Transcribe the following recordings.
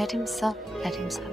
Let him suck, let him suck.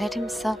Let him suck,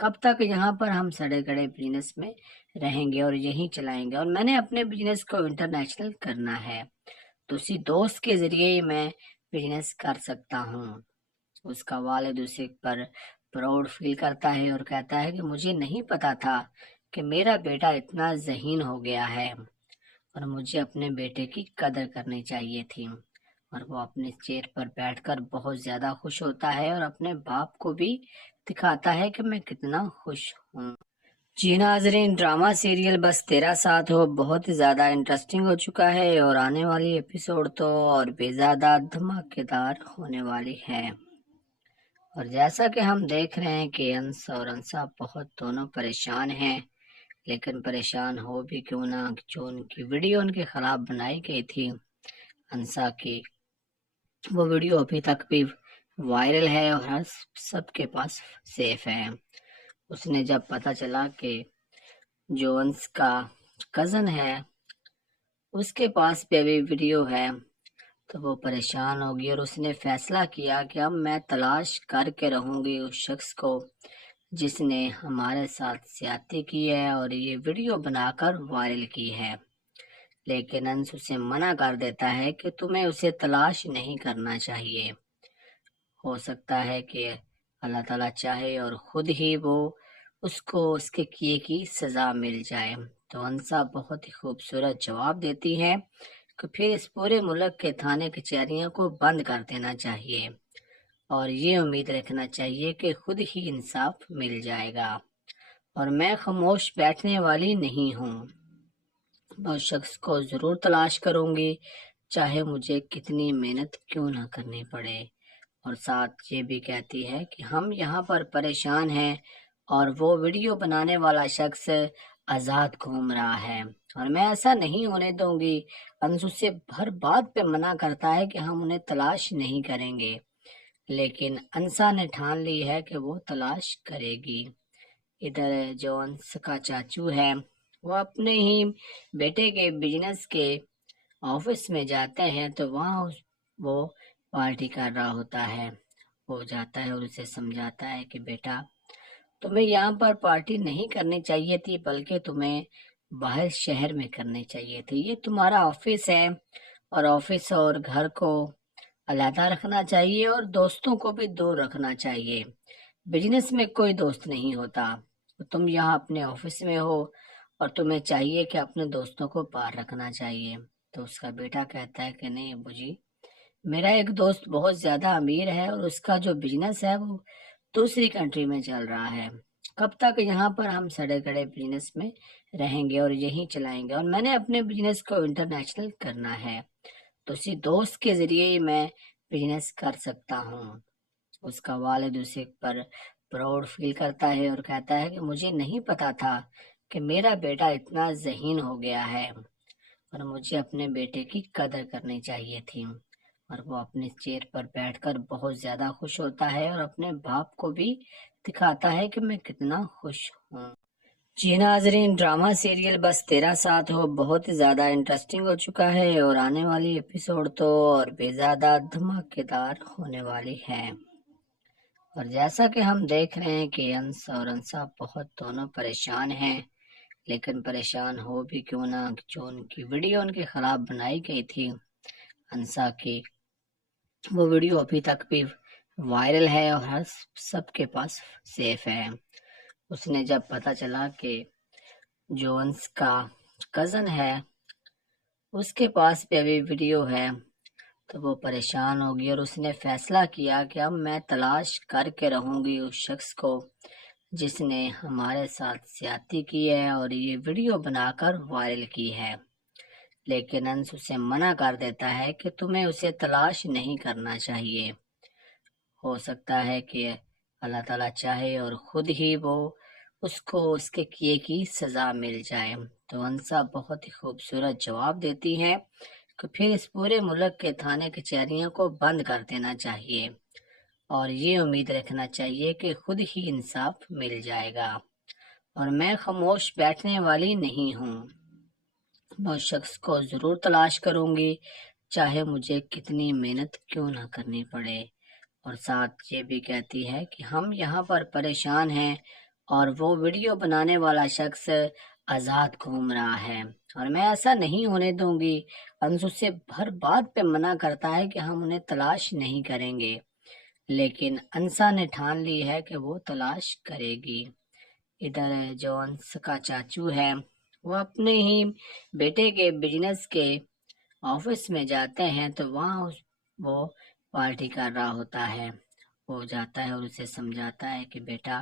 کب تک یہاں پر ہم سڑے گڑے بزنس میں رہیں گے اور یہی چلائیں گے، اور میں نے اپنے بزنس کو انٹرنیشنل کرنا ہے، تو اسی دوست کے ذریعے ہی میں بزنس کر سکتا ہوں۔ اس کا والد اسے پر پراؤڈ فیل کرتا ہے اور کہتا ہے کہ مجھے نہیں پتا تھا کہ میرا بیٹا اتنا ذہین ہو گیا ہے، اور مجھے اپنے بیٹے کی قدر کرنی چاہیے تھی۔ اور وہ اپنے چیئر پر بیٹھ کر بہت زیادہ خوش ہوتا ہے اور اپنے باپ کو بھی دکھاتا ہے کہ میں کتنا خوش ہوں۔ جی ناظرین، ڈرامہ سیریل بس تیرا ساتھ ہو بہت زیادہ انٹرسٹنگ ہو چکا ہے، اور آنے والی ایپیسوڈ تو اور بھی زیادہ دھماکے دار ہونے والی ہے۔ اور جیسا کہ ہم دیکھ رہے ہیں کہ انس اور انسا بہت دونوں پریشان ہیں، لیکن پریشان ہو بھی کیوں نہ، جو ان کی ویڈیو ان کے خلاف بنائی گئی تھی انسا کی، وہ ویڈیو ابھی تک بھی وائرل ہے اور ہر سب کے پاس سیف ہے۔ اس نے جب پتا چلا کہ جو انس کا کزن ہے اس کے پاس بھی ابھی ویڈیو ہے، تو وہ پریشان ہوگی، اور اس نے فیصلہ کیا کہ اب میں تلاش کر کے رہوں گی اس شخص کو جس نے ہمارے ساتھ زیادتی کی ہے اور یہ ویڈیو بنا کر وائرل کی ہے۔ لیکن انس اسے منع کر دیتا ہے کہ تمہیں اسے تلاش نہیں کرنا چاہیے، ہو سکتا ہے کہ اللہ تعالیٰ چاہے اور خود ہی وہ اس کو اس کے کیے کی سزا مل جائے۔ تو انسا بہت ہی خوبصورت جواب دیتی ہے کہ پھر اس پورے ملک کے تھانے کچہریوں کو بند کر دینا چاہیے، اور یہ امید رکھنا چاہیے کہ خود ہی انصاف مل جائے گا، اور میں خاموش بیٹھنے والی نہیں ہوں، میں اس شخص کو ضرور تلاش کروں گی، چاہے مجھے کتنی محنت کیوں نہ کرنی پڑے۔ اور ساتھ یہ بھی کہتی ہے کہ ہم یہاں پر پریشان ہیں اور وہ ویڈیو بنانے والا شخص آزاد گھوم رہا ہے، اور میں ایسا نہیں ہونے دوں گی۔ انسو سے ہر بات پہ منع کرتا ہے کہ ہم انہیں تلاش نہیں کریں گے، لیکن انسا نے ٹھان لی ہے کہ وہ تلاش کرے گی۔ ادھر جو انس کا چاچو ہے وہ اپنے ہی بیٹے کے بزنس کے آفس میں جاتے ہیں، تو وہاں وہ پارٹی کر رہا ہوتا ہے۔ وہ جاتا ہے اور اسے سمجھاتا ہے کہ بیٹا تمہیں یہاں پر پارٹی نہیں کرنی چاہیے تھی، بلکہ تمہیں باہر شہر میں کرنی چاہیے تھی، یہ تمہارا آفس ہے، اور آفس اور گھر کو علیحدہ رکھنا چاہیے اور دوستوں کو بھی دور رکھنا چاہیے۔ بزنس میں کوئی دوست نہیں ہوتا، تم یہاں اپنے آفس میں ہو اور تمہیں چاہیے کہ اپنے دوستوں کو باہر رکھنا چاہیے۔ تو اس کا بیٹا کہتا ہے کہ نہیں ابو جی، میرا ایک دوست بہت زیادہ امیر ہے اور اس کا جو بزنس ہے وہ دوسری کنٹری میں چل رہا ہے، کب تک یہاں پر ہم سڑے گڑے بزنس میں رہیں گے اور یہی چلائیں گے، اور میں نے اپنے بزنس کو انٹرنیشنل کرنا ہے، تو اسی دوست کے ذریعے ہی میں بزنس کر سکتا ہوں۔ اس کا والد اسے پر پراؤڈ فیل کرتا ہے اور کہتا ہے کہ مجھے نہیں پتا تھا کہ میرا بیٹا اتنا ذہین ہو گیا ہے، اور مجھے اپنے بیٹے کی قدر کرنی چاہیے تھی۔ اور وہ اپنے چیئر پر بیٹھ کر بہت زیادہ خوش ہوتا ہے اور اپنے باپ کو بھی دکھاتا ہے کہ میں کتنا خوش ہوں۔ جی ناظرین، ڈرامہ سیریل بس تیرا ساتھ ہو بہت زیادہ انٹرسٹنگ ہو چکا ہے، اور آنے والی ایپیسوڈ تو اور بھی زیادہ دھماکے دار ہونے والی ہے۔ اور جیسا کہ ہم دیکھ رہے ہیں کہ انس اور انسا بہت دونوں پریشان ہیں، لیکن پریشان ہو بھی کیوں نہ، جو ان کی ویڈیو ان کے خلاف بنائی گئی تھی انسا کی، وہ ویڈیو ابھی تک بھی وائرل ہے اور ہر سب کے پاس سیف ہے۔ اس نے جب پتا چلا کہ جو انس کا کزن ہے اس کے پاس بھی ابھی ویڈیو ہے، تو وہ پریشان ہوگی، اور اس نے فیصلہ کیا کہ اب میں تلاش کر کے رہوں گی اس شخص کو جس نے ہمارے ساتھ زیادتی کی ہے اور یہ ویڈیو بنا کر وائرل کی ہے۔ لیکن انس اسے منع کر دیتا ہے کہ تمہیں اسے تلاش نہیں کرنا چاہیے، ہو سکتا ہے کہ اللہ تعالیٰ چاہے اور خود ہی وہ اس کو اس کے کیے کی سزا مل جائے۔ تو انسا بہت ہی خوبصورت جواب دیتی ہے کہ پھر اس پورے ملک کے تھانے کچہریوں کو بند کر دینا چاہیے، اور یہ امید رکھنا چاہیے کہ خود ہی انصاف مل جائے گا، اور میں خاموش بیٹھنے والی نہیں ہوں، میں اس شخص کو ضرور تلاش کروں گی، چاہے مجھے کتنی محنت کیوں نہ کرنی پڑے۔ اور ساتھ یہ بھی کہتی ہے کہ ہم یہاں پر پریشان ہیں اور وہ ویڈیو بنانے والا شخص آزاد گھوم رہا ہے، اور میں ایسا نہیں ہونے دوں گی۔ انس سے ہر بات پہ منع کرتا ہے کہ ہم انہیں تلاش نہیں کریں گے، لیکن انسا نے ٹھان لی ہے کہ وہ تلاش کرے گی۔ ادھر جو انس کا چاچو ہے وہ اپنے ہی بیٹے کے بزنس کے آفس میں جاتے ہیں تو وہاں وہ پارٹی کر رہا ہوتا ہے۔ وہ جاتا ہے اور اسے سمجھاتا ہے کہ بیٹا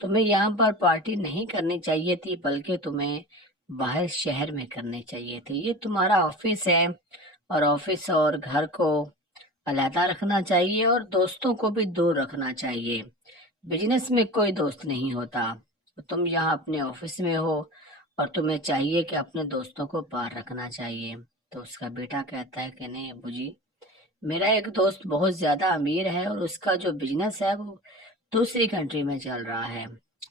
تمہیں یہاں پر پارٹی نہیں کرنی چاہیے تھی، بلکہ تمہیں باہر شہر میں کرنی چاہیے تھی۔ یہ تمہارا آفس ہے اور آفس اور گھر کو علیحدہ رکھنا چاہیے اور دوستوں کو بھی دور رکھنا چاہیے۔ بزنس میں کوئی دوست نہیں ہوتا، تم یہاں اپنے آفس میں ہو اور تمہیں چاہیے کہ اپنے دوستوں کو باہر رکھنا چاہیے۔ تو اس کا بیٹا کہتا ہے کہ نہیں ابو جی، میرا ایک دوست بہت زیادہ امیر ہے اور اس کا جو بزنس ہے وہ دوسری کنٹری میں چل رہا ہے۔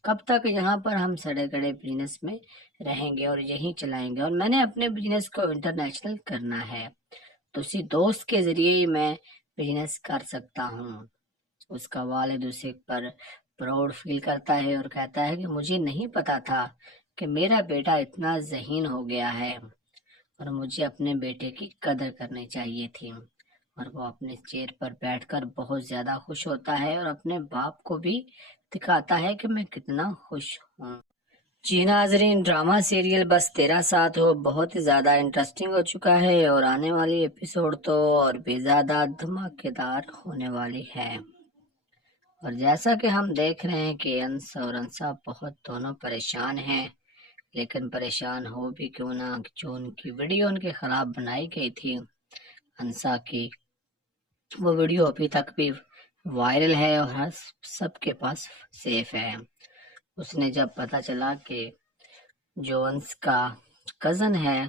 کب تک یہاں پر ہم سڑے گڑے بزنس میں رہیں گے اور یہی چلائیں گے، اور میں نے اپنے بزنس کو انٹرنیشنل کرنا ہے، تو اسی دوست کے ذریعے ہی میں بزنس کر سکتا ہوں۔ اس کا والد اسے پر پراؤڈ فیل کرتا ہے اور کہتا ہے کہ مجھے نہیں پتا تھا کہ میرا بیٹا اتنا ذہین ہو گیا ہے، اور مجھے اپنے بیٹے کی قدر کرنی چاہیے تھی۔ اور وہ اپنے چیئر پر بیٹھ کر بہت زیادہ خوش ہوتا ہے اور اپنے باپ کو بھی دکھاتا ہے کہ میں کتنا خوش ہوں۔ جی ناظرین، ڈرامہ سیریل بس تیرا ساتھ ہو بہت ہی زیادہ انٹرسٹنگ ہو چکا ہے اور آنے والی ایپیسوڈ تو اور بھی زیادہ دھماکے دار ہونے والی ہے۔ اور جیسا کہ ہم دیکھ رہے ہیں کہ انس اور انسا بہت دونوں پریشان ہیں، لیکن پریشان ہو بھی کیوں نہ، جو ان کی ویڈیو ان کے خلاف بنائی گئی تھی انسا کی، وہ ویڈیو ابھی تک بھی وائرل ہے اور سب کے پاس سیف ہے۔ اس نے جب پتا چلا کہ جو انس کا کزن ہے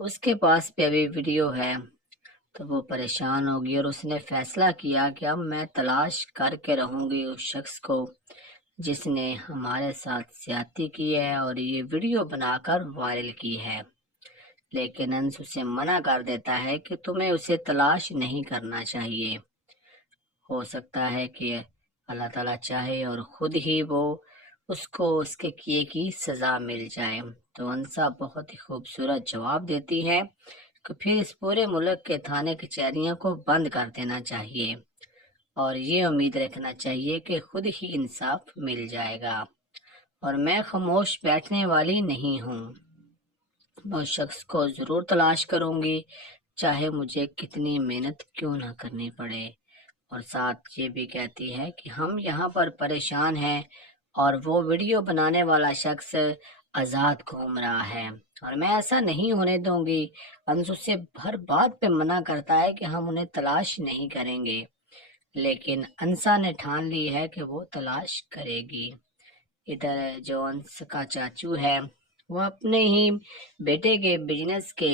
اس کے پاس بھی ابھی ویڈیو ہے تو وہ پریشان ہوگی، اور اس نے فیصلہ کیا کہ اب میں تلاش کر کے رہوں گی اس شخص کو جس نے ہمارے ساتھ زیادتی کی ہے اور یہ ویڈیو بنا کر وائرل کی ہے۔ لیکن انس اسے منع کر دیتا ہے کہ تمہیں اسے تلاش نہیں کرنا چاہیے، ہو سکتا ہے کہ اللہ تعالیٰ چاہے اور خود ہی وہ اس کو اس کے کیے کی سزا مل جائے۔ تو انسا بہت ہی خوبصورت جواب دیتی ہے کہ پھر اس پورے ملک کے تھانے کچہریوں کو بند کر دینا چاہیے اور یہ امید رکھنا چاہیے کہ خود ہی انصاف مل جائے گا، اور میں خاموش بیٹھنے والی نہیں ہوں، میں اس شخص کو ضرور تلاش کروں گی چاہے مجھے کتنی محنت کیوں نہ کرنی پڑے۔ اور ساتھ یہ بھی کہتی ہے کہ ہم یہاں پر پریشان ہیں اور وہ ویڈیو بنانے والا شخص آزاد گھوم رہا ہے، اور میں ایسا نہیں ہونے دوں گی۔ انس سے ہر بات پہ منع کرتا ہے کہ ہم انہیں تلاش نہیں کریں گے، لیکن انسا نے ٹھان لی ہے کہ وہ تلاش کرے گی۔ ادھر جو انس کا چاچو ہے وہ اپنے ہی بیٹے کے بزنس کے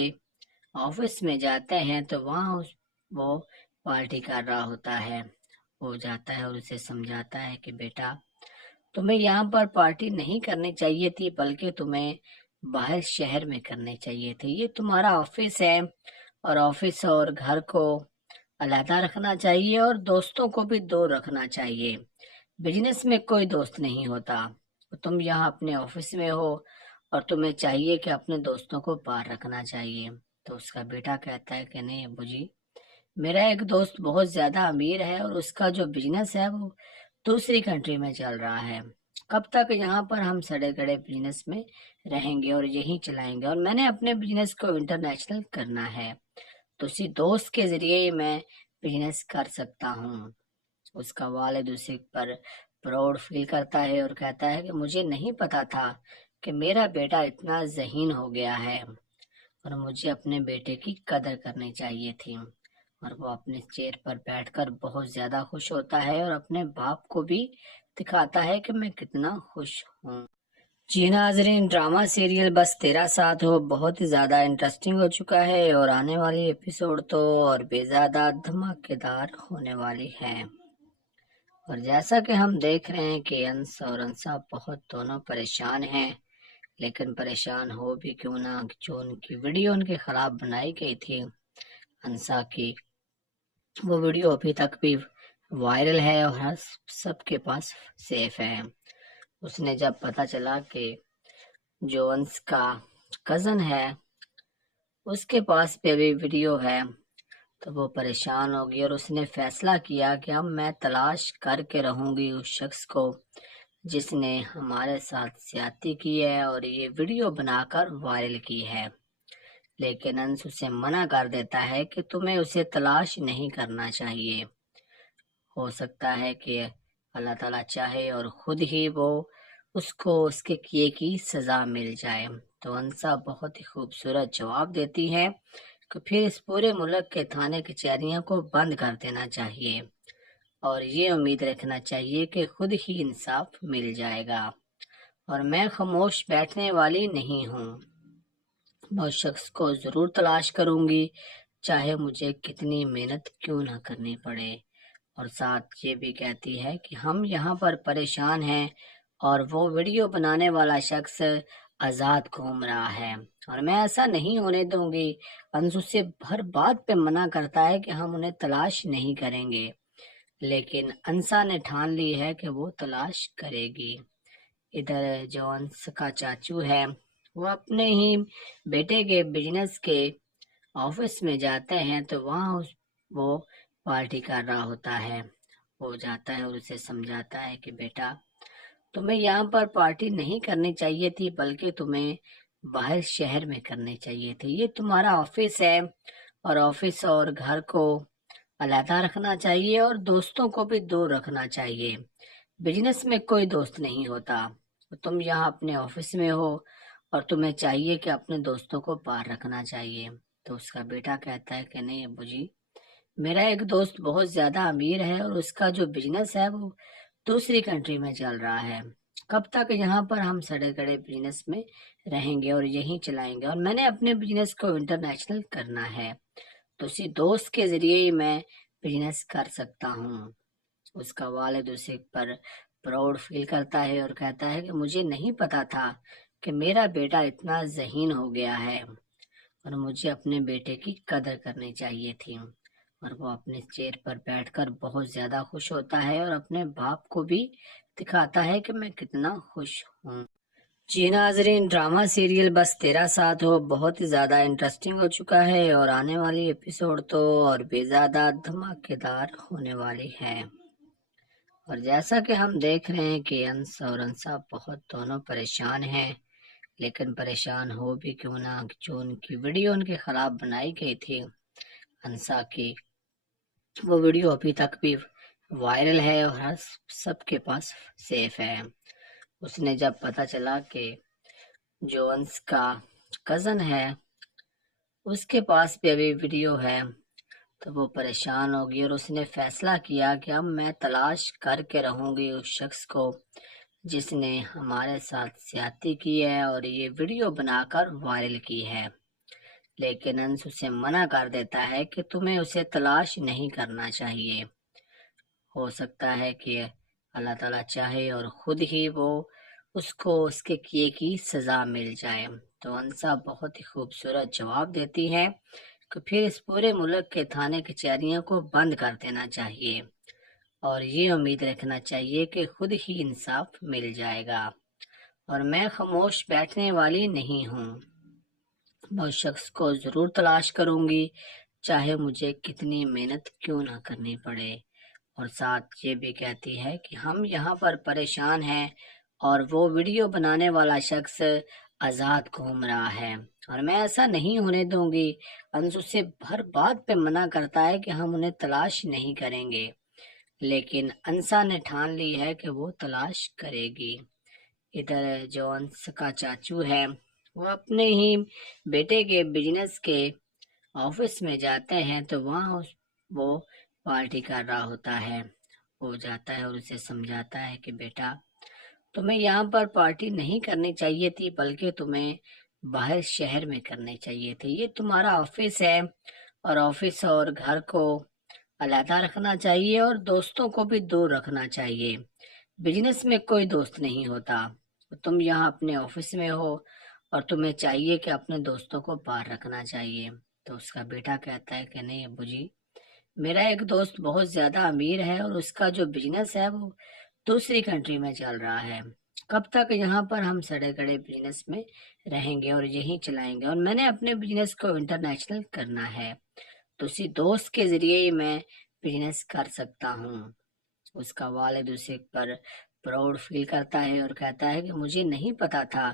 آفس میں جاتے ہیں تو وہاں وہ پارٹی کر رہا ہوتا ہے۔ وہ جاتا ہے اور اسے سمجھاتا ہے کہ بیٹا تمہیں یہاں پر پارٹی نہیں کرنی چاہیے تھی، بلکہ تمہیں باہر شہر میں کرنی چاہیے تھی۔ یہ تمہارا آفس ہے اور آفس اور گھر کو علیحدہ رکھنا چاہیے اور دوستوں کو بھی دور رکھنا چاہیے۔ بزنس میں کوئی دوست نہیں ہوتا، تم یہاں اپنے آفس میں ہو اور تمہیں چاہیے کہ اپنے دوستوں کو باہر رکھنا چاہیے۔ تو اس کا بیٹا کہتا ہے کہ نہیں ابو جی، میرا ایک دوست بہت زیادہ امیر ہے اور اس کا جو بزنس ہے وہ دوسری کنٹری میں چل رہا ہے۔ کب تک یہاں پر ہم سڑے گڑے بزنس میں رہیں گے اور یہی چلائیں گے، اور میں نے اپنے بزنس کو انٹرنیشنل کرنا ہے، تو اسی دوست کے ذریعے ہی میں بزنس کر سکتا ہوں۔ اس کا والد اسے پر پراؤڈ فیل کرتا ہے اور کہتا ہے کہ مجھے نہیں پتا تھا کہ میرا بیٹا اتنا ذہین ہو گیا ہے، اور مجھے اپنے بیٹے کی قدر کرنی چاہیے تھی۔ اور وہ اپنے چیئر پر بیٹھ کر بہت زیادہ خوش ہوتا ہے اور اپنے باپ کو بھی دکھاتا ہے کہ میں کتنا خوش ہوں۔ جی ناظرین، ڈرامہ سیریل بس تیرا ساتھ ہو بہت ہی زیادہ انٹرسٹنگ ہو چکا ہے اور آنے والی ایپیسوڈ تو اور بھی زیادہ دھماکے دار ہونے والی ہے۔ اور جیسا کہ ہم دیکھ رہے ہیں کہ انس اور انسا بہت دونوں پریشان ہیں، لیکن پریشان ہو بھی کیوں نہ، جو ان کی ویڈیو ان کے خلاف بنائی گئی تھی انسا کی، وہ ویڈیو ابھی تک بھی وائرل ہے اور سب کے پاس سیف ہے۔ اس نے جب پتہ چلا کہ جو انس کا کزن ہے اس کے پاس بھی ابھی ویڈیو ہے تو وہ پریشان ہو گئی اور اس نے فیصلہ کیا کہ اب میں تلاش کر کے رہوں گی اس شخص کو جس نے ہمارے ساتھ زیادتی کی ہے اور یہ ویڈیو بنا کر وائرل کی ہے، لیکن انس اسے منع کر دیتا ہے کہ تمہیں اسے تلاش نہیں کرنا چاہیے، ہو سکتا ہے کہ اللہ تعالیٰ چاہے اور خود ہی وہ اس کو اس کے کیے کی سزا مل جائے۔ تو انسا بہت ہی خوبصورت جواب دیتی ہے کہ پھر اس پورے ملک کے تھانے کچہریوں کو بند کر دینا چاہیے اور یہ امید رکھنا چاہیے کہ خود ہی انصاف مل جائے گا، اور میں خاموش بیٹھنے والی نہیں ہوں، میں اس شخص کو ضرور تلاش کروں گی چاہے مجھے کتنی محنت کیوں نہ کرنی پڑے، اور ساتھ یہ بھی کہتی ہے کہ ہم یہاں پر پریشان ہیں اور وہ ویڈیو بنانے والا شخص آزاد گھوم رہا ہے اور میں ایسا نہیں ہونے دوں گی۔ انسو سے ہر بات پہ منع کرتا ہے کہ ہم انہیں تلاش نہیں کریں گے، لیکن انسا نے ٹھان لی ہے کہ وہ تلاش کرے گی۔ ادھر جو انس کا چاچو ہے وہ اپنے ہی بیٹے کے بزنس کے آفس میں جاتے ہیں تو وہاں وہ پارٹی کر رہا ہوتا ہے، وہ جاتا ہے اور اسے سمجھاتا ہے کہ بیٹا تمہیں یہاں پر پارٹی نہیں کرنی چاہیے تھی بلکہ تمہیں باہر شہر میں کرنی چاہیے تھی، یہ تمہارا آفس ہے اور آفس اور گھر کو علیحدہ رکھنا چاہیے اور دوستوں کو بھی دور رکھنا چاہیے، بزنس میں کوئی دوست نہیں ہوتا، تم یہاں اپنے آفس میں ہو اور تمہیں چاہیے کہ اپنے دوستوں کو باہر رکھنا چاہیے۔ تو اس کا بیٹا کہتا ہے کہ نہیں ابو جی، میرا ایک دوست بہت زیادہ امیر ہے اور اس کا جو بزنس ہے وہ دوسری کنٹری میں چل رہا ہے، کب تک یہاں پر ہم سڑے گڑے بزنس میں رہیں گے اور یہیں چلائیں گے، اور میں نے اپنے بزنس کو انٹرنیشنل کرنا ہے تو اسی دوست کے ذریعے ہی میں بزنس کر سکتا ہوں۔ اس کا والد اسے پر پراؤڈ فیل کرتا ہے اور کہتا ہے کہ مجھے نہیں پتا تھا کہ میرا بیٹا اتنا ذہین ہو گیا ہے اور مجھے اپنے بیٹے کی قدر کرنی چاہیے تھی، اور وہ اپنے چیئر پر بیٹھ کر بہت زیادہ خوش ہوتا ہے اور اپنے باپ کو بھی دکھاتا ہے کہ میں کتنا خوش ہوں۔ جی ناظرین، ڈرامہ سیریل بس تیرا ساتھ ہو بہت ہی زیادہ انٹرسٹنگ ہو چکا ہے اور آنے والی ایپیسوڈ تو اور بھی زیادہ دھماکے دار ہونے والی ہے، اور جیسا کہ ہم دیکھ رہے ہیں کہ انس اور انسا بہت دونوں پریشان ہیں، لیکن پریشان ہو بھی کیوں نہ، جو ان کی ویڈیو ان کے خلاف بنائی گئی تھی انسا کی، وہ ویڈیو ابھی تک بھی وائرل ہے اور سب کے پاس سیف ہے۔ اس نے جب پتہ چلا کہ جو انس کا کزن ہے اس کے پاس بھی ابھی ویڈیو ہے تو وہ پریشان ہو گئی اور اس نے فیصلہ کیا کہ اب میں تلاش کر کے رہوں گی اس شخص کو جس نے ہمارے ساتھ زیادتی کی ہے اور یہ ویڈیو بنا کر وائرل کی ہے، لیکن انس اسے منع کر دیتا ہے کہ تمہیں اسے تلاش نہیں کرنا چاہیے، ہو سکتا ہے کہ اللہ تعالیٰ چاہے اور خود ہی وہ اس کو اس کے کیے کی سزا مل جائے۔ تو انسا بہت ہی خوبصورت جواب دیتی ہے کہ پھر اس پورے ملک کے تھانے کچہریوں کو بند کر دینا چاہیے اور یہ امید رکھنا چاہیے کہ خود ہی انصاف مل جائے گا، اور میں خاموش بیٹھنے والی نہیں ہوں، میں اس شخص کو ضرور تلاش کروں گی چاہے مجھے کتنی محنت کیوں نہ کرنی پڑے، اور ساتھ یہ بھی کہتی ہے کہ ہم یہاں پر پریشان ہیں اور وہ ویڈیو بنانے والا شخص آزاد گھوم رہا ہے اور میں ایسا نہیں ہونے دوں گی۔ انسو سے ہر بات پہ منع کرتا ہے کہ ہم انہیں تلاش نہیں کریں گے، لیکن انسا نے ٹھان لی ہے کہ وہ تلاش کرے گی۔ ادھر جو انس کا چاچو ہے وہ اپنے ہی بیٹے کے بزنس کے آفس میں جاتے ہیں تو وہاں وہ پارٹی کر رہا ہوتا ہے، وہ جاتا ہے اور اسے سمجھاتا ہے کہ بیٹا تمہیں یہاں پر پارٹی نہیں کرنی چاہیے تھی بلکہ تمہیں باہر شہر میں کرنی چاہیے تھی، یہ تمہارا آفس ہے اور آفس اور گھر کو علیحدہ رکھنا چاہیے اور دوستوں کو بھی دور رکھنا چاہیے، بزنس میں کوئی دوست نہیں ہوتا، تم یہاں اپنے آفس میں ہو اور تمہیں چاہیے کہ اپنے دوستوں کو باہر رکھنا چاہیے۔ تو اس کا بیٹا کہتا ہے کہ نہیں ابو جی، میرا ایک دوست بہت زیادہ امیر ہے اور اس کا جو بزنس ہے وہ دوسری کنٹری میں چل رہا ہے، کب تک یہاں پر ہم سڑے گڑے بزنس میں رہیں گے اور یہی چلائیں گے، اور میں نے اپنے بزنس کو انٹرنیشنل کرنا ہے، تو اسی دوست کے ذریعے ہی میں بزنس کر سکتا ہوں۔ اس کا والد اسے پر پراؤڈ فیل کرتا ہے اور کہتا ہے کہ مجھے نہیں پتا تھا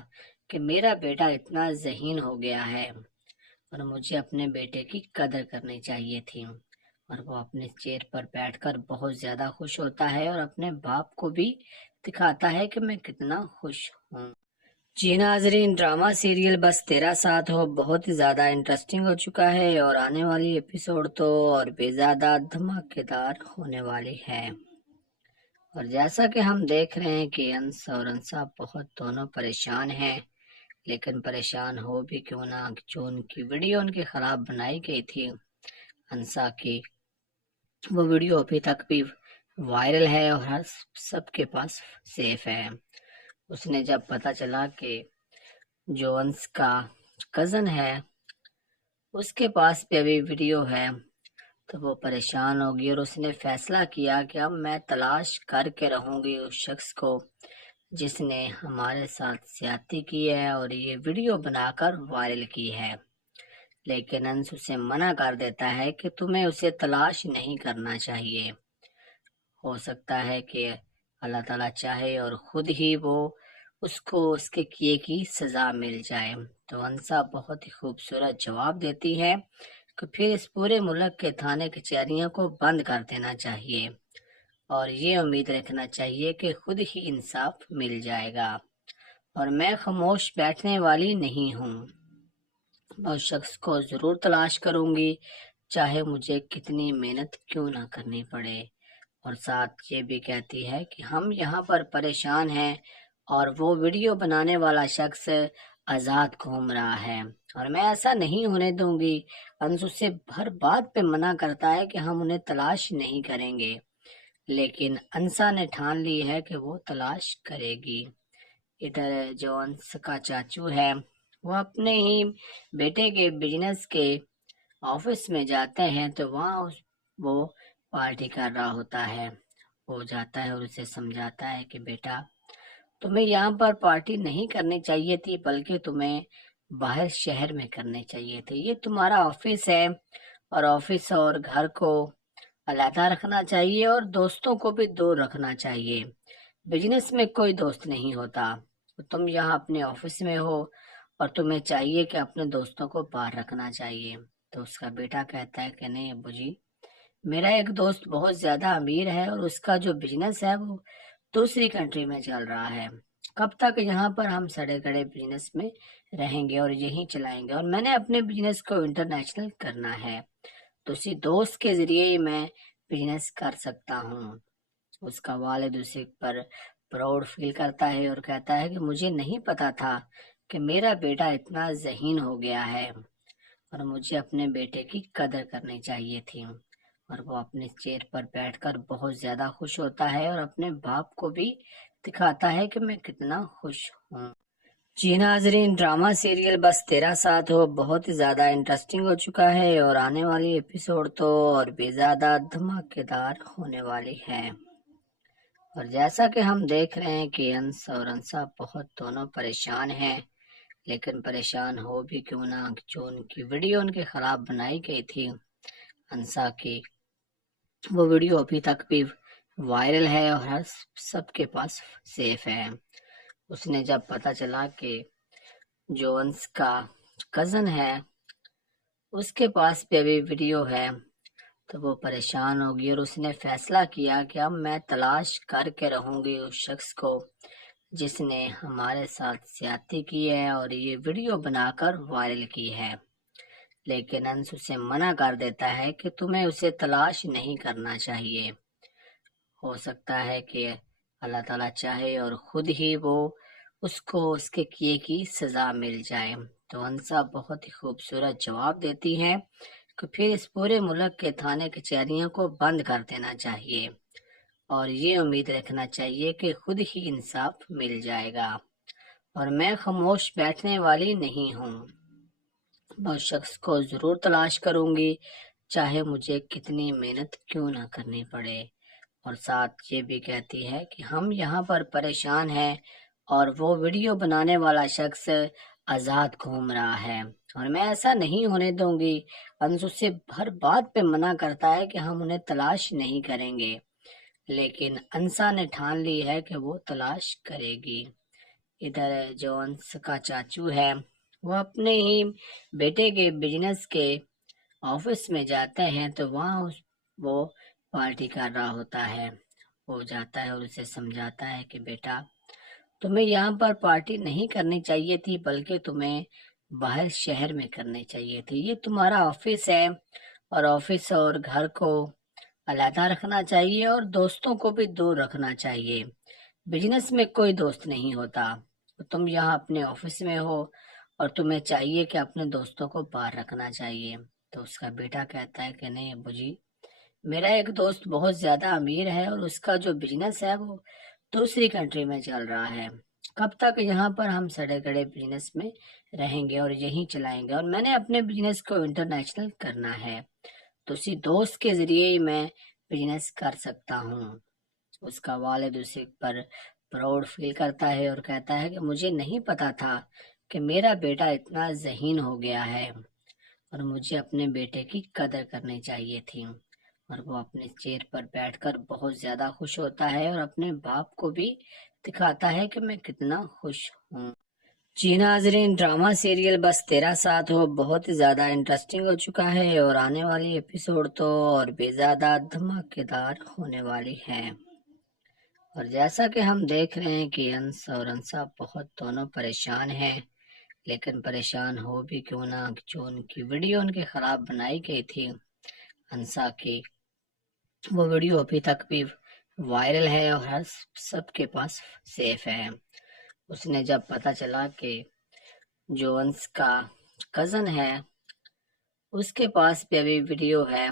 کہ میرا بیٹا اتنا ذہین ہو گیا ہے، اور مجھے اپنے بیٹے کی قدر کرنی چاہیے تھی۔ اور وہ اپنے چیئر پر بیٹھ کر بہت زیادہ خوش ہوتا ہے اور اپنے باپ کو بھی دکھاتا ہے کہ میں کتنا خوش ہوں۔ جی ناظرین، ڈرامہ سیریل بس تیرا ساتھ ہو بہت ہی زیادہ انٹرسٹنگ ہو چکا ہے، اور آنے والی ایپیسوڈ تو اور بھی زیادہ دھماکے دار ہونے والی ہے۔ اور جیسا کہ ہم دیکھ رہے ہیں کہ انس اور انسا بہت دونوں پریشان ہیں، لیکن پریشان ہو بھی کیوں نہ، جو ان کی ویڈیو ان کے خلاف بنائی گئی تھی انسا کی، وہ ویڈیو ابھی تک بھی وائرل ہے اور ہر سب کے پاس سیف ہے۔ اس نے جب پتا چلا کہ جو انس کا کزن ہے اس کے پاس بھی ابھی ویڈیو ہے، تو وہ پریشان ہوگی، اور اس نے فیصلہ کیا کہ اب میں تلاش کر کے رہوں گی اس شخص کو جس نے ہمارے ساتھ زیادتی کی ہے اور یہ ویڈیو بنا کر وائرل کی ہے۔ لیکن انس اسے منع کر دیتا ہے کہ تمہیں اسے تلاش نہیں کرنا چاہیے، ہو سکتا ہے کہ اللہ تعالیٰ چاہے اور خود ہی وہ اس کو اس کے کیے کی سزا مل جائے۔ تو انسا بہت ہی خوبصورت جواب دیتی ہے کہ پھر اس پورے ملک کے تھانے کچہریوں کو بند کر دینا چاہیے، اور یہ امید رکھنا چاہیے کہ خود ہی انصاف مل جائے گا، اور میں خاموش بیٹھنے والی نہیں ہوں، میں اس شخص کو ضرور تلاش کروں گی، چاہے مجھے کتنی محنت کیوں نہ کرنی پڑے۔ اور ساتھ یہ بھی کہتی ہے کہ ہم یہاں پر پریشان ہیں اور وہ ویڈیو بنانے والا شخص آزاد گھوم رہا ہے، اور میں ایسا نہیں ہونے دوں گی۔ انس اسے ہر بات پہ منع کرتا ہے کہ ہم انہیں تلاش نہیں کریں گے، لیکن انسا نے ٹھان لی ہے کہ وہ تلاش کرے گی۔ ادھر جو انس کا چاچو ہے وہ اپنے ہی بیٹے کے بزنس کے آفس میں جاتے ہیں، تو وہاں وہ پارٹی کر رہا ہوتا ہے۔ وہ جاتا ہے اور اسے سمجھاتا ہے کہ بیٹا تمہیں یہاں پر پارٹی نہیں کرنی چاہیے تھی، بلکہ تمہیں باہر شہر میں کرنی چاہیے تھی، یہ تمہارا آفس ہے، اور آفس اور گھر کو علیحدہ رکھنا چاہیے اور دوستوں کو بھی دور رکھنا چاہیے۔ بزنس میں کوئی دوست نہیں ہوتا، تم یہاں اپنے آفس میں ہو اور تمہیں چاہیے کہ اپنے دوستوں کو باہر رکھنا چاہیے۔ تو اس کا بیٹا کہتا ہے کہ نہیں ابو جی، میرا ایک دوست بہت زیادہ امیر ہے اور اس کا جو بزنس ہے وہ دوسری کنٹری میں چل رہا ہے، کب تک یہاں پر ہم سڑے گڑے بزنس میں رہیں گے اور یہی چلائیں گے، اور میں نے اپنے بزنس کو انٹرنیشنل کرنا ہے، تو اسی دوست کے ذریعے ہی میں بزنس کر سکتا ہوں۔ اس کا والد اسے پر پراؤڈ فیل کرتا ہے اور کہتا ہے کہ مجھے نہیں پتا تھا کہ میرا بیٹا اتنا ذہین ہو گیا ہے، اور مجھے اپنے بیٹے کی قدر کرنی چاہیے تھی۔ اور وہ اپنے چیئر پر بیٹھ کر بہت زیادہ خوش ہوتا ہے اور اپنے باپ کو بھی دکھاتا ہے کہ میں کتنا خوش ہوں۔ جی ناظرین، ڈرامہ سیریل بس تیرا ساتھ ہو بہت ہی زیادہ انٹرسٹنگ ہو چکا ہے، اور آنے والی ایپیسوڈ تو اور بھی زیادہ دھماکے دار ہونے والی ہے۔ اور جیسا کہ ہم دیکھ رہے ہیں کہ انس اور انسا بہت دونوں پریشان ہیں، لیکن پریشان ہو بھی کیوں نہ، جو ان کی ویڈیو ان کے خلاف بنائی گئی تھی انسا کی، وہ ویڈیو ابھی تک بھی وائرل ہے اور ہر سب کے پاس سیف ہے۔ اس نے جب پتا چلا کہ جو انس کا کزن ہے اس کے پاس بھی ابھی ویڈیو ہے، تو وہ پریشان ہوگی، اور اس نے فیصلہ کیا کہ اب میں تلاش کر کے رہوں گی اس شخص کو جس نے ہمارے ساتھ زیادتی کی ہے اور یہ ویڈیو بنا کر وائرل کی ہے۔ لیکن انس اسے منع کر دیتا ہے کہ تمہیں اسے تلاش نہیں کرنا چاہیے، ہو سکتا ہے کہ اللہ تعالیٰ چاہے اور خود ہی وہ اس کو اس کے کیے کی سزا مل جائے۔ تو انسا بہت ہی خوبصورت جواب دیتی ہے کہ پھر اس پورے ملک کے تھانے کچہریوں کو بند کر دینا چاہیے، اور یہ امید رکھنا چاہیے کہ خود ہی انصاف مل جائے گا، اور میں خاموش بیٹھنے والی نہیں ہوں، میں اس شخص کو ضرور تلاش کروں گی، چاہے مجھے کتنی محنت کیوں نہ کرنی پڑے۔ اور ساتھ یہ بھی کہتی ہے کہ ہم یہاں پر پریشان ہیں اور وہ ویڈیو بنانے والا شخص آزاد گھوم رہا ہے، اور میں ایسا نہیں ہونے دوں گی۔ انس اسے ہر بات پہ منع کرتا ہے کہ ہم انہیں تلاش نہیں کریں گے، لیکن انسا نے ٹھان لی ہے کہ وہ تلاش کرے گی۔ ادھر جو انس کا چاچو ہے وہ اپنے ہی بیٹے کے بزنس کے آفس میں جاتے ہیں تو وہاں وہ پارٹی کر رہا ہوتا ہے۔ وہ جاتا ہے اور اسے سمجھاتا ہے کہ بیٹا تمہیں یہاں پر پارٹی نہیں کرنی چاہیے تھی، بلکہ تمہیں باہر شہر میں کرنی چاہیے تھی۔ یہ تمہارا آفس ہے اور آفس اور گھر کو علیحدہ رکھنا چاہیے اور دوستوں کو بھی دور رکھنا چاہیے۔ بزنس میں کوئی دوست نہیں ہوتا، تم یہاں اپنے آفس میں ہو اور تمہیں چاہیے کہ اپنے دوستوں کو باہر رکھنا چاہیے۔ تو اس کا بیٹا کہتا ہے کہ نہیں ابو جی، میرا ایک دوست بہت زیادہ امیر ہے اور اس کا جو بزنس ہے وہ دوسری کنٹری میں چل رہا ہے۔ کب تک یہاں پر ہم سڑے گڑے بزنس میں رہیں گے اور یہیں چلائیں گے، اور میں نے اپنے بزنس کو انٹرنیشنل کرنا ہے، تو اسی دوست کے ذریعے ہی میں بزنس کر سکتا ہوں۔ اس کا والد اسے پر پراؤڈ فیل کرتا ہے اور کہتا ہے کہ مجھے نہیں پتا تھا کہ میرا بیٹا اتنا ذہین ہو گیا ہے، اور مجھے اپنے بیٹے کی قدر کرنی چاہیے تھی۔ اور وہ اپنے چیئر پر بیٹھ کر بہت زیادہ خوش ہوتا ہے اور اپنے باپ کو بھی دکھاتا ہے کہ میں کتنا خوش ہوں۔ جی ناظرین، ڈرامہ سیریل بس تیرا ساتھ ہو بہت زیادہ انٹرسٹنگ ہو چکا ہے، اور آنے والی ایپیسوڈ تو اور بھی زیادہ دھماکے دار ہونے والی ہے۔ اور جیسا کہ ہم دیکھ رہے ہیں کہ انس اور انسا بہت دونوں پریشان ہیں، لیکن پریشان ہو بھی کیوں نہ، جو ان کی ویڈیو ان کے خلاف بنائی گئی تھی انسا کی، وہ ویڈیو ابھی تک بھی وائرل ہے اور ہر سب کے پاس سیف ہے۔ اس نے جب پتا چلا کہ جو انس کا کزن ہے اس کے پاس بھی ابھی ویڈیو ہے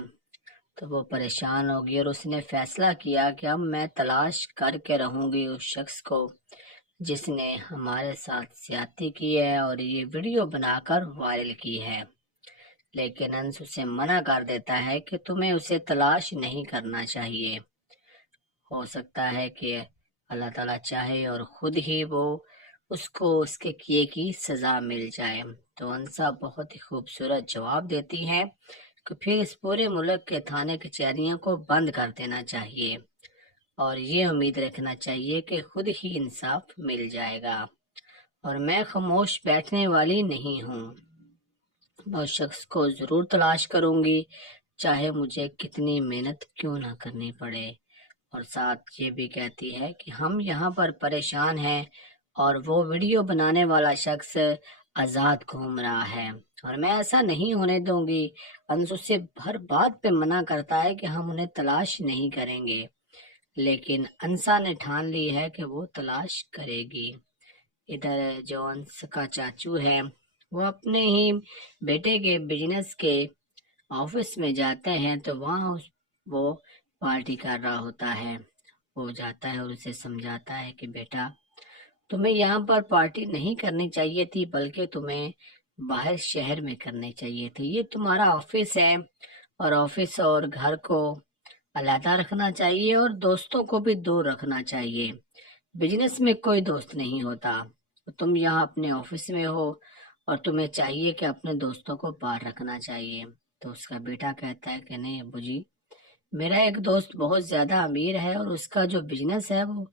تو وہ پریشان ہوگی، اور اس نے فیصلہ کیا کہ اب میں تلاش کر کے رہوں گی اس شخص کو جس نے ہمارے ساتھ زیادتی کی ہے اور یہ ویڈیو بنا کر وائرل کی ہے۔ لیکن انس اسے منع کر دیتا ہے کہ تمہیں اسے تلاش نہیں کرنا چاہیے، ہو سکتا ہے کہ اللہ تعالیٰ چاہے اور خود ہی وہ اس کو اس کے کیے کی سزا مل جائے۔ تو انسا بہت ہی خوبصورت جواب دیتی ہے کہ پھر اس پورے ملک کے تھانے کچہریوں کو بند کر دینا چاہیے اور یہ امید رکھنا چاہیے کہ خود ہی انصاف مل جائے گا، اور میں خاموش بیٹھنے والی نہیں ہوں، میں اس شخص کو ضرور تلاش کروں گی چاہے مجھے کتنی محنت کیوں نہ کرنی پڑے۔ اور ساتھ یہ بھی کہتی ہے کہ ہم یہاں پر پریشان ہیں اور وہ ویڈیو بنانے والا شخص آزاد گھوم رہا ہے، اور میں ایسا نہیں ہونے دوں گی۔ انس اسے ہر بات پہ منع کرتا ہے کہ ہم انہیں تلاش نہیں کریں گے، لیکن انسا نے ٹھان لی ہے کہ وہ تلاش کرے گی۔ ادھر جو انس کا چاچو ہے وہ اپنے ہی بیٹے کے بزنس کے آفس میں جاتے ہیں تو وہاں وہ پارٹی کر رہا ہوتا ہے۔ وہ جاتا ہے اور اسے سمجھاتا ہے کہ بیٹا تمہیں یہاں پر پارٹی نہیں کرنی چاہیے تھی، بلکہ تمہیں باہر شہر میں کرنی چاہیے تھی۔ یہ تمہارا آفس ہے اور آفس اور گھر کو علیحدہ رکھنا چاہیے اور دوستوں کو بھی دور رکھنا چاہیے۔ بزنس میں کوئی دوست نہیں ہوتا، تم یہاں اپنے آفس میں ہو اور تمہیں چاہیے کہ اپنے دوستوں کو باہر رکھنا چاہیے۔ تو اس کا بیٹا کہتا ہے کہ نہیں ابو جی، میرا ایک دوست بہت زیادہ امیر ہے اور اس کا جو بزنس ہے وہ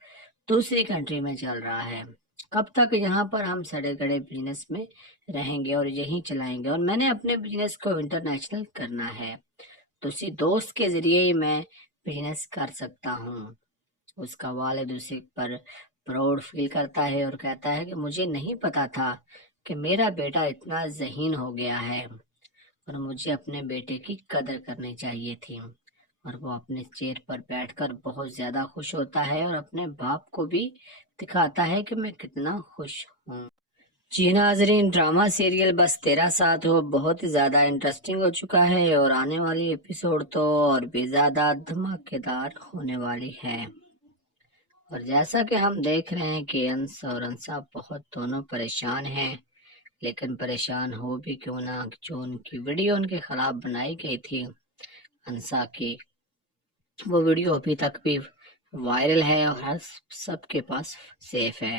دوسری کنٹری میں چل رہا ہے۔ کب تک یہاں پر ہم سڑے گڑے بزنس میں رہیں گے اور یہیں چلائیں گے، اور میں نے اپنے بزنس کو انٹرنیشنل کرنا ہے، تو اسی دوست کے ذریعے ہی میں بزنس کر سکتا ہوں۔ اس کا والد اسے پر پراؤڈ فیل کرتا ہے اور کہتا ہے کہ مجھے نہیں پتا تھا کہ میرا بیٹا اتنا ذہین ہو گیا ہے، اور مجھے اپنے بیٹے کی قدر کرنی چاہیے تھی۔ اور وہ اپنے چیئر پر بیٹھ کر بہت زیادہ خوش ہوتا ہے اور اپنے باپ کو بھی دکھاتا ہے کہ میں کتنا خوش ہوں۔ جی ناظرین، ڈرامہ سیریل بس تیرا ساتھ ہو بہت زیادہ انٹرسٹنگ ہو چکا ہے، اور آنے والی ایپیسوڈ تو اور بھی زیادہ دھماکے دار ہونے والی ہے۔ اور جیسا کہ ہم دیکھ رہے ہیں کہ انس اور انسا بہت دونوں پریشان ہیں، لیکن پریشان ہو بھی کیوں نہ، جو ان کی ویڈیو ان کے خلاف بنائی گئی تھی انسا کی، وہ ویڈیو ابھی تک بھی وائرل ہے اور ہر سب کے پاس سیف ہے۔